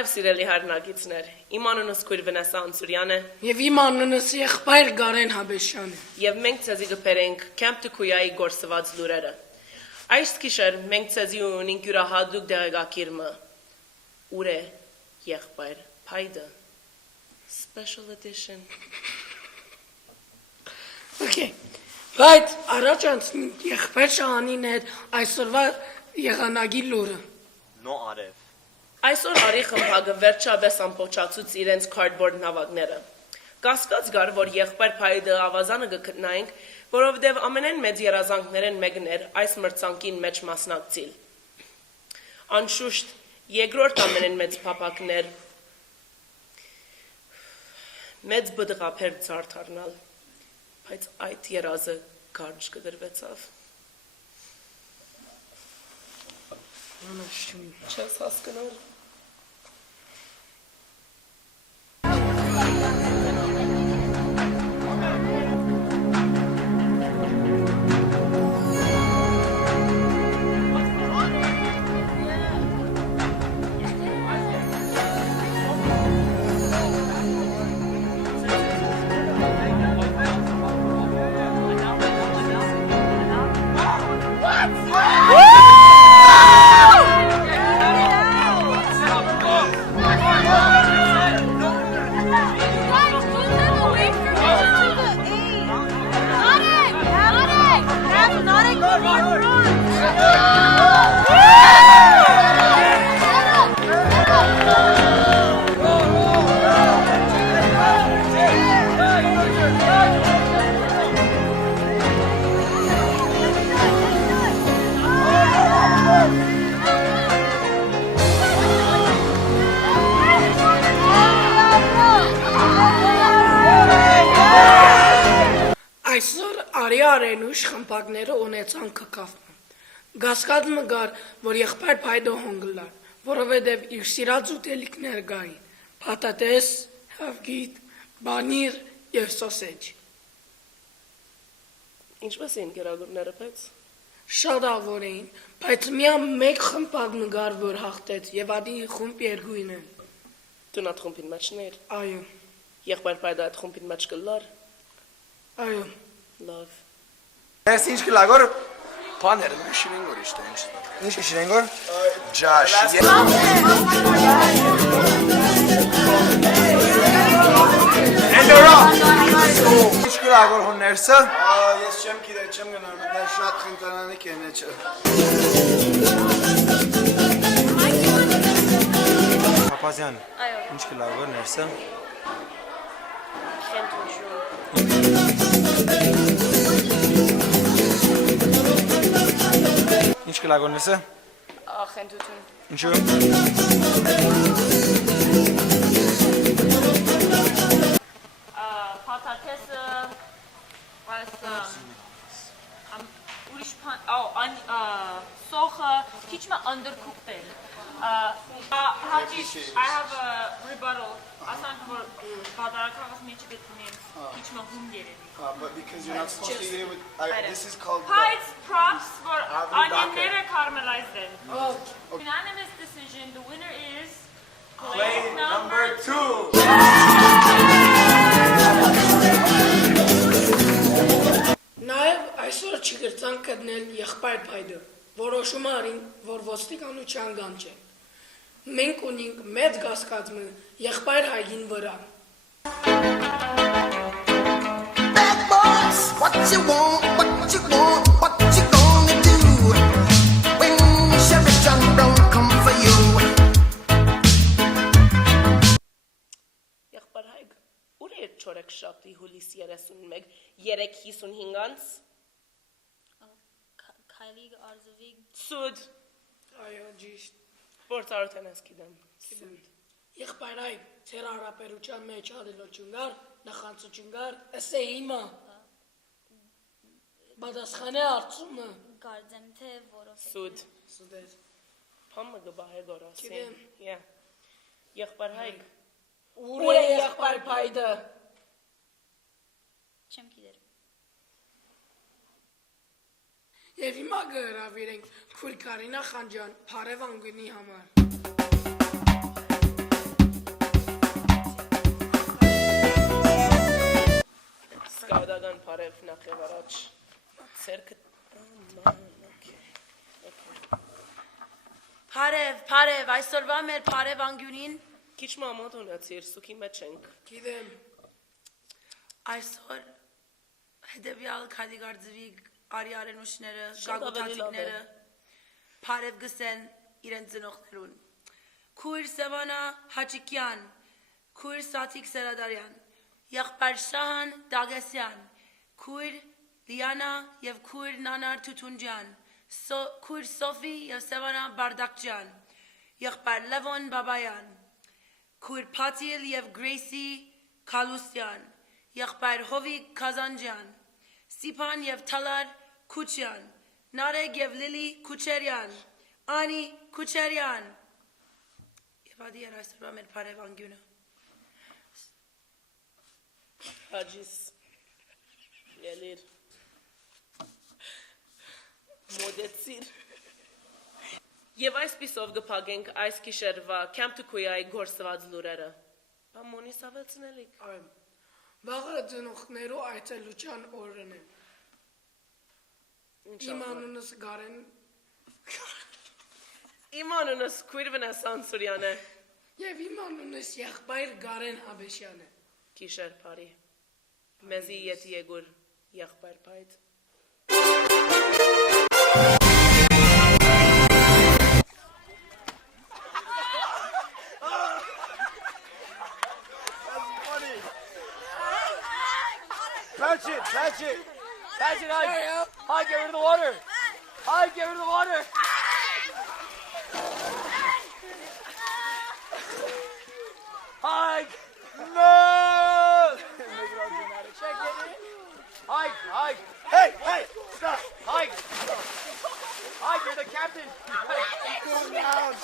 Բարև սիրելի հարնագիցներ, իմ անունս Քույր Վնեսա Անսուրյան է Եվ իմ անունս եղբայր Գարեն Հաբեշյան է Եվ մենք ցեզի կբերենք Քեմփ Թուքույայի գործված լուրերը Այս գիշեր մենք ցեզի ունենք յուրահատուկ դեղեկագիրը Ուր է եղբայր Փայդը Special edition Okay Բայց առաջ անցնենք եղբայր Շահանին հետ այսօրվա եղանակի լուրը No արև Այսօր արի խմբագը վերջապես ամփոփացուց իրենց cardboard նավակները Կասկած գար, որ եղբայր Փայդը ավազանը կգտնայինք, որովհետև ամենեն մեծ երազանքներն մեկն էր այս մրցանկին մեջ մասնակցել Անշուշտ երկրորդ ամենեն մեծ փափակն էր մեծ բդղափեր զարդարնալ Բայց այդ երազը կարճ կդրվեցավ Չես հասկնար Այսօր արի արենուշ խմբակները ունեցան կկավն Գասկած մգար, որ եղբայր Փայդը հոնգլար, որովհետև իր սիրած ուտելիքներ գային, փաթաթես, հավգիտ, բանիր և սոսեջ Ինչպես էին գերագուրները պես? Շատ ավոր էին, բայց միան մեկ խմբակ մգար, որ հաղթեց և ադի խումբ երգույն են Դու նատ խումբին մեջներ Այո, Եղբայր Փայդը այդ խումբին մեջ կլար այո Լավ Ես ինչ կլագոր Պաները միշին որ իշտ է Ինչ իշին որ Ջաշ Էնդորա Ինչ կլագոր հոն ներսը Ես չեմ գիտե չեմ գնար մտներ շատ խնդանանիք են էչը Պապազյան Ինչ կլագոր ներսը Ինչ կլագոր ներսը Խենթություն Ինչու Փաթաթեսը այս ուրիշ սոխը քիչ մը undercooked-ել Հաջի I have a rebuttal ասանք որ բادرակաղս մեջ գտնեմ քիչ մը հում երևի But because you're not supposed to eat it with this is called Pies props for onionները caramelized են Unanimous decision the winner is plate number 2 Նաև այսօր չգրցան կդնել եղբայր Փայդը, որոշում արին, որ ոստիկանության գանչեն Մենք ունենք մեծ գասկածը եղբայր Հայգին վրա What you want, what you want, what you gonna do When Sheriff John Brown come for you Եղբայր Հայգ, ուր է չորեք շաբթի հուլիս 31, 3:55-անց Քայլի արզվի Սուդ, Այո, ճիշտ գործարութեն ես գիտեմ Սուդ Եղբայր Հայգ, ձեր հարաբերության մեջ արելոչուն գար, նախանցություն գար, էսե հիմա Բադասխանը արծումը Գարձեմ թե որովհետև Սուդ Փամը գբահե գորասին Գիտեմ Եղբայր Հայգ Ուր է եղբայր Փայդը չեմ գիտեր Եվ հիմա կհրավիրենք Քույր Կարինա Խանջյան Փարև անգույնի համար Սկավդական բարև նախ եւ առաջ։ Ցերկը Բարև, այսօրվա մեր բարև անգյունին քիչ մամոտ ունեցիր, սուքի մեջ ենք։ Գիտեմ, այսօր հետևյալ քադիգարձվի արի արենուշները, Շատ ավելի լավ է։ գագուտատիկները բարև գսեն իրենց ծնողներուն։ Քույր Սևանա Հաճիկյան, քույր Սաթիկ Սերադարյան, եղբայր Շահան Դագեսյան, քույր Լիանա եւ քույր Նանար Թութունջյան, քույր Սոֆի եւ Սևանա Բարդակջյան, եղբայր Լևոն Բաբայան, քույր Փաթիլ եւ Գրեյսի Քալուսյան, եղբայր Հովիկ Կազանջյան, Սիփան եւ Թալար Քուչյան, Նարեկ եւ Լիլի Քուչերյան, Անի Քուչերյան։ Եվ ադի այսօրվա մեր բարև անգյունը։ Հաջիս ելիր մոդեցիր Եվ այսպիսով գփագենք այս գիշերվա Քամտուկույայի գործված լուրերը Բամոնի սավելցնելիք այմ, վաղը ծնողներու այցելության օրն է, իմ անունս Գարեն, Իմ անունս քույր Վնասան Սուրյան է և իմ անունս եղբայր Գարեն Հաբեշյան է, Գիշեր բարի Մեզի ետ եգուր եղբայր պայդ Patch it, Hike, Hike, get rid of the water. Hike, get rid of the water. Hike, no. Make it all dramatic. Hike. Hey, stop. Hike, you're the captain. Hike. Calm down.